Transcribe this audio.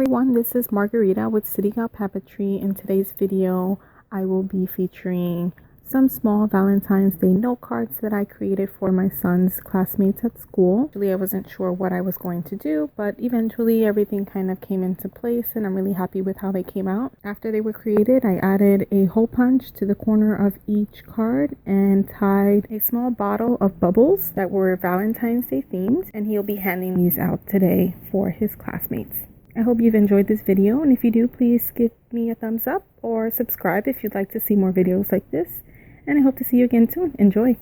everyone, this is Margarita with City Gal Papeterie. In today's video, I will be featuring some small Valentine's Day note cards that I created for my son's classmates at school. Actually, I wasn't sure what I was going to do, but eventually everything kind of came into place and I'm really happy with how they came out. After they were created, I added a hole punch to the corner of each card and tied a small bottle of bubbles that were Valentine's Day themed, and he'll be handing these out today for his classmates. I hope you've enjoyed this video, and if you do, please give me a thumbs up or subscribe if you'd like to see more videos like this. And I hope to see you again soon. Enjoy!